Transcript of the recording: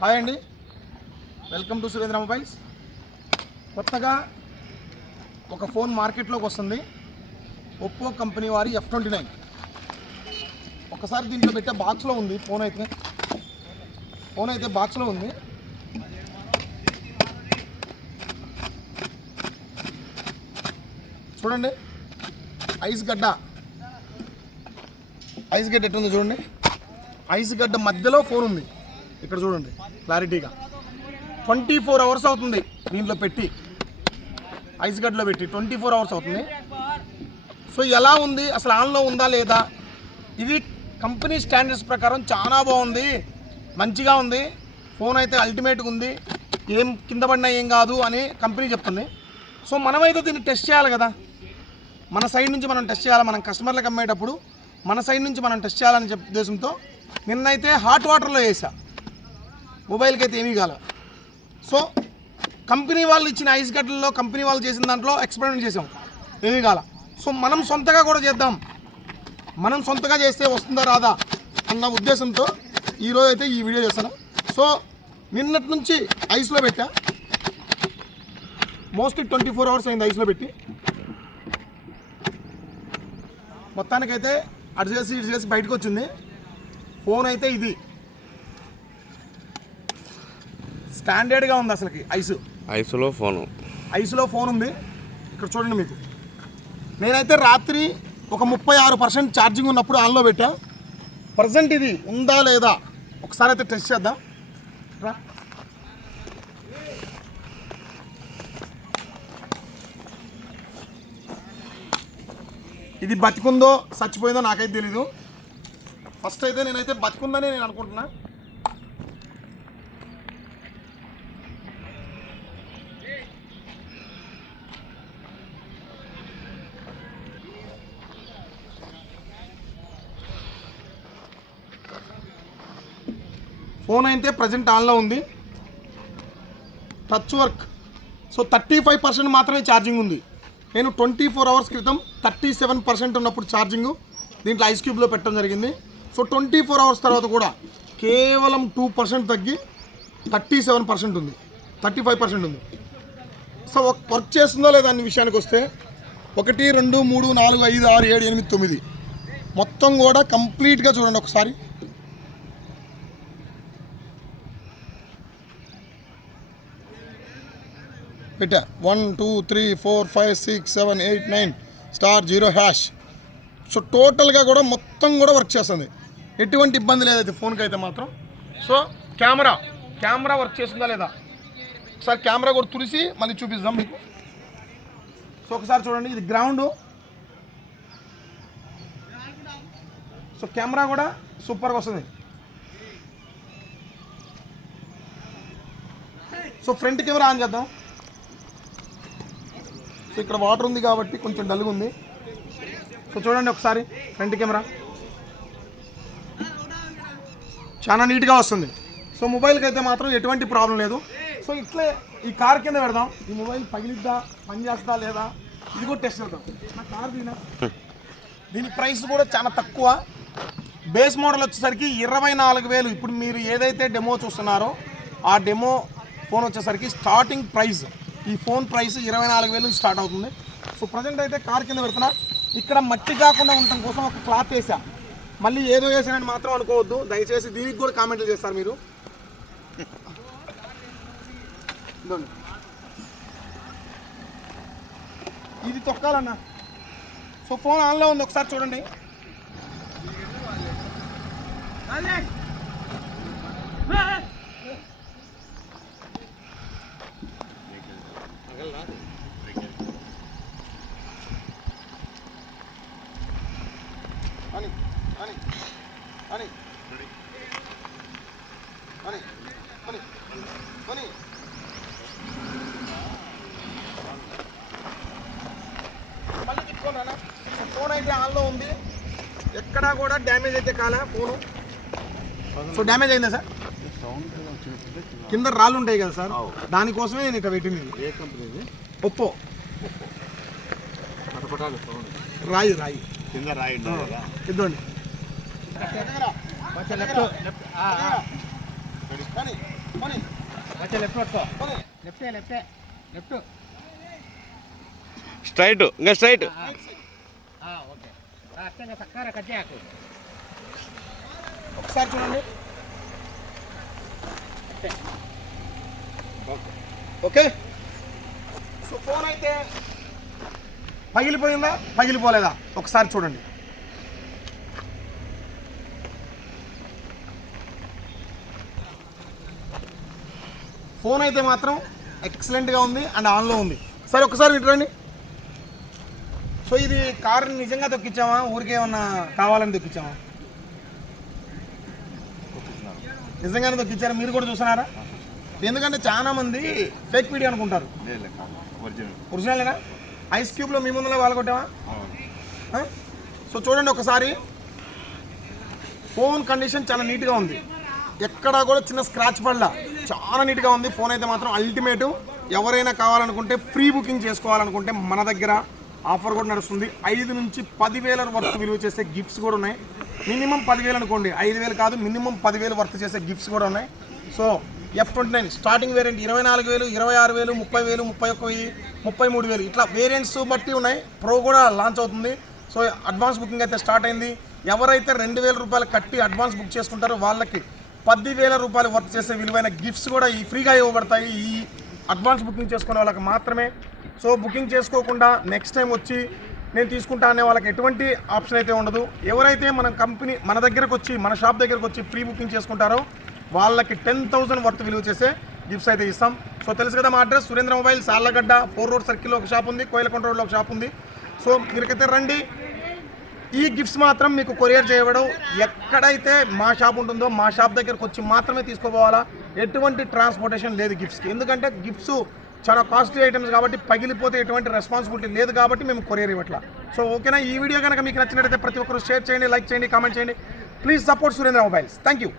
Hi అండి. Welcome to Surendra mobiles. కొత్తగా ఒక ఫోన్ మార్కెట్లోకి వస్తుంది. ఒప్పో కంపెనీ వారి ఎఫ్ ట్వంటీ నైన్ ఒకసారి దీంట్లో పెట్టే బాక్స్లో ఉంది ఫోన్ అయితే. ఫోన్ అయితే బాక్స్లో ఉంది. చూడండి. ఐస్ గడ్డ. ఐస్ గడ్డ ఎట్టుంది చూడండి. ఐస్ గడ్డ మధ్యలో ఫోన్ ఉంది. ఇక్కడ చూడండి క్లారిటీగా. ట్వంటీ ఫోర్ అవర్స్ అవుతుంది దీంట్లో పెట్టి. ఐస్ గడ్డలో పెట్టి ట్వంటీ ఫోర్ అవర్స్ అవుతుంది. సో ఎలా ఉంది? అసలు ఆన్లో ఉందా లేదా? ఇది కంపెనీ స్టాండర్డ్స్ ప్రకారం చాలా బాగుంది. మంచిగా ఉంది. ఫోన్ అయితే అల్టిమేట్గా ఉంది. ఏం కింద పడినా ఏం కాదు అని కంపెనీ చెప్తుంది. సో మనమైతే దీన్ని టెస్ట్ చేయాలి కదా. మన సైడ్ నుంచి మనం టెస్ట్ చేయాలి. మనం కస్టమర్లకు అమ్మేటప్పుడు మన సైడ్ నుంచి మనం టెస్ట్ చేయాలని చెప్పే ఉద్దేశంతో నిన్నైతే హాట్ వాటర్లో వేసా. మొబైల్కి అయితే ఏమీ కాల. సో కంపెనీ వాళ్ళు ఇచ్చిన ఐస్ గడ్డల్లో కంపెనీ వాళ్ళు చేసిన దాంట్లో ఎక్స్పెరిమెంట్ చేసాం. ఏమీ కాల. సో మనం సొంతగా కూడా చేద్దాం. మనం సొంతగా చేస్తే వస్తుందా రాదా అన్న ఉద్దేశంతో ఈరోజు అయితే ఈ వీడియో చేస్తాను. సో నిన్నటి నుంచి ఐస్లో పెట్టా. మోస్ట్లీ ట్వంటీ ఫోర్ అవర్స్ అయింది ఐస్లో పెట్టి. మొత్తానికైతే అటు చేసి ఇటు చేసి బయటకు వచ్చింది. ఫోన్ అయితే ఇది. స్టాండర్డ్గా ఉంది అసలుకి ఐస్. ఐసులో ఫోను. ఐస్లో ఫోన్ ఉంది. ఇక్కడ చూడండి మీకు. నేనైతే రాత్రి ఒక ముప్పై ఆరు పర్సెంట్ ఛార్జింగ్ ఉన్నప్పుడు ఆన్లో పెట్టా. ప్రజెంట్ ఇది ఉందా లేదా? ఒకసారి అయితే టెస్ట్ చేద్దాం. రా. ఇది బతికుందో చచ్చిపోయిందో నాకైతే తెలీదు. ఫస్ట్ అయితే నేనైతే బతికుందని నేను అనుకుంటున్నా. ఫోన్ అయితే ప్రజెంట్ ఆన్లో ఉంది. Touch work. So thirty five percent మాత్రమే ఛార్జింగ్ ఉంది. నేను ట్వంటీ ఫోర్ అవర్స్ క్రితం థర్టీ సెవెన్ పర్సెంట్ ఉన్నప్పుడు ఛార్జింగ్ దీంట్లో ఐస్ క్యూబ్లో పెట్టడం జరిగింది. సో ట్వంటీ ఫోర్ అవర్స్ తర్వాత కూడా కేవలం టూ పర్సెంట్ తగ్గి థర్టీ సెవెన్ పర్సెంట్ ఉంది. థర్టీ ఫైవ్ పర్సెంట్ ఉంది. సో వర్క్- చేస్తుందో లేదా అనే విషయానికి వస్తే ఒకటి రెండు మూడు నాలుగు ఐదు ఆరు ఏడు ఎనిమిది తొమ్మిది. మొత్తం కూడా కంప్లీట్గా చూడండి ఒకసారి. పెట్టా. One two three four five six seven eight nine star zero hash. So టోటల్గా కూడా మొత్తం కూడా వర్క్ చేస్తుంది. ఎటువంటి ఇబ్బంది లేదైతే ఫోన్కి అయితే మాత్రం. So camera. కెమెరా వర్క్ చేస్తుందా లేదా? ఒకసారి కెమెరా కూడా తులిసి మళ్ళీ చూపిద్దాం మీకు. సో ఒకసారి చూడండి ఇది గ్రౌండ్. సో కెమెరా కూడా సూపర్గా వస్తుంది. సో ఫ్రంట్ కెమెరా ఆన్ చేద్దాం. సో ఇక్కడ వాటర్ ఉంది కాబట్టి కొంచెం డల్గా ఉంది. సో చూడండి ఒకసారి ఫ్రంట్ కెమెరా చాలా నీట్గా వస్తుంది. సో మొబైల్కి అయితే మాత్రం ఎటువంటి ప్రాబ్లం లేదు. సో ఇట్లే ఈ కార్ కింద పెడదాం. ఈ మొబైల్ పగిలిద్దా పనిచేస్తా లేదా? ఇది కూడా టెస్ట్ చేద్దాం. నా కార్ దీనా? దీని ప్రైస్ కూడా చాలా తక్కువ. బేస్ మోడల్ వచ్చేసరికి ఇరవై నాలుగు వేలు. ఇప్పుడు మీరు ఏదైతే డెమో చూస్తున్నారో ఆ డెమో ఫోన్ వచ్చేసరికి స్టార్టింగ్ ప్రైస్ ఈ ఫోన్ ప్రైస్ ఇరవై నాలుగు వేలు స్టార్ట్ అవుతుంది. సో ప్రజెంట్ అయితే కార్ కింద పెడుతున్నా. ఇక్కడ మట్టి కాకుండా ఉండటం కోసం ఒక క్లాత్ వేసా. మళ్ళీ ఏదో వేసానని మాత్రం అనుకోవద్దు. దయచేసి దీనికి కూడా కామెంట్లు చేస్తారు మీరు. ఇది తొక్కాలన్నా. సో ఫోన్ ఆన్లో ఉంది. ఒకసారి చూడండి. అని అని అని అని అని అని మళ్ళీ తిప్పుకోనా ఫోన్ అయితే ఆన్లో ఉంది ఎక్కడా కూడా డ్యామేజ్ అయితే కాలే ఫోను సో డ్యామేజ్ అయిందా సార్ కింద రాళ్ళు ఉంటాయి కదా సార్? దానికోసమే నేను ఇక్కడ పెట్టింది. ఏ కంపెనీ ఒప్పో. రాయి రాయి. కింద రాయి ఇద్దండి కానీ అచ్చా లెఫ్ట్ పట్టుకో. లెఫ్టే లెఫ్టే. లెఫ్ట్. స్ట్రైట్ ఇంకా స్ట్రైట్. ఒకసారి చూడండి. ఓకే. సో ఫోన్ అయితే పగిలిపోయిందా? పగిలిపోలేదా? ఒకసారి చూడండి. ఫోన్ అయితే మాత్రం ఎక్సలెంట్గా ఉంది అండ్ ఆన్లో ఉంది. సరే ఒకసారి వింటరండి సో ఇది కారు నిజంగా తొక్కించామా ఊరికే ఏమన్నా కావాలని తొక్కించామా నిజంగానే తొక్కించారా మీరు కూడా చూస్తున్నారా? ఎందుకంటే చాలా మంది ఫేక్ వీడియో అనుకుంటారు. ఒరిజినల్ ఒరిజినలేనా ఐస్ క్యూబ్లో మీ ముందులో వాళ్ళు కొట్టామా ఆ? సో చూడండి ఒకసారి. ఫోన్ కండిషన్ చాలా నీట్గా ఉంది. ఎక్కడా కూడా చిన్న స్క్రాచ్ పడలా. చాలా నీట్గా ఉంది. ఫోన్ అయితే మాత్రం అల్టిమేట్ ఎవరైనా కావాలనుకుంటే ఫ్రీ బుకింగ్ చేసుకోవాలనుకుంటే మన దగ్గర ఆఫర్ కూడా నడుస్తుంది. ఐదు నుంచి పదివేల వర్త్ విలువ చేసే గిఫ్ట్స్ కూడా ఉన్నాయి. మినిమం పదివేలు అనుకోండి. ఐదు వేలు కాదు మినిమం పదివేలు వర్త్ చేసే గిఫ్ట్స్ కూడా ఉన్నాయి. So F twenty nine starting variant ఇరవై నాలుగు వేలు ఇరవై ఆరు వేలు ముప్పై వేలు ముప్పై ఒక్క వెయ్యి ముప్పై మూడు వేలు. ఇట్లా వేరియంట్స్ బట్టి ఉన్నాయి. ప్రో కూడా లాంచ్ అవుతుంది. సో అడ్వాన్స్ బుకింగ్ అయితే స్టార్ట్ అయింది. ఎవరైతే రెండు వేల రూపాయలు కట్టి అడ్వాన్స్ బుక్ చేసుకుంటారో వాళ్ళకి పదివేల రూపాయలు వర్త్ చేసే విలువైన గిఫ్ట్స్ కూడా ఈ ఫ్రీగా ఇవ్వబడతాయి. ఈ అడ్వాన్స్ బుకింగ్ చేసుకునే వాళ్ళకి మాత్రమే. సో బుకింగ్ చేసుకోకుండా నెక్స్ట్ టైం వచ్చి నేను తీసుకుంటా అనే వాళ్ళకి ఎటువంటి ఆప్షన్ అయితే ఉండదు. ఎవరైతే మన కంపెనీ మన దగ్గరకు వచ్చి మన షాప్ దగ్గరకు వచ్చి ఫ్రీ బుకింగ్ చేసుకుంటారో వాళ్ళకి టెన్ థౌసండ్ వర్త్ విలువ చేసే గిఫ్ట్స్ అయితే ఇస్తాం. సో తెలుసు కదా మా address? Surendra mobile Sarlagadda four road సర్కిల్లో ఒక షాప్ ఉంది కోయిలకొండ రోడ్లో ఒక షాప్ ఉంది. సో మీరికైతే రండి. ఈ గిఫ్ట్స్ మాత్రం మీకు కొరియర్ చేయబడవు. ఎక్కడైతే మా షాప్ ఉంటుందో మా షాప్ దగ్గరకు వచ్చి మాత్రమే తీసుకోపోవాలా. ఎటువంటి ట్రాన్స్పోర్టేషన్ లేదు గిఫ్ట్స్కి ఎందుకంటే గిఫ్ట్స్ చాలా కాస్ట్లీ ఐటమ్స్ కాబట్టి పగిలిపోతే ఎటువంటి రెస్పాన్సిబిలిటీ లేదు కాబట్టి మేము కొరియర్ ఇవ్వట్లా. సో ఓకేనా ఈ వీడియో కనుక మీకు నచ్చినట్లయితే ప్రతి ఒక్కరు షేర్ చేయండి లైక్ చేయండి కామెంట్ చేయండి. Please support Surendra mobiles thank you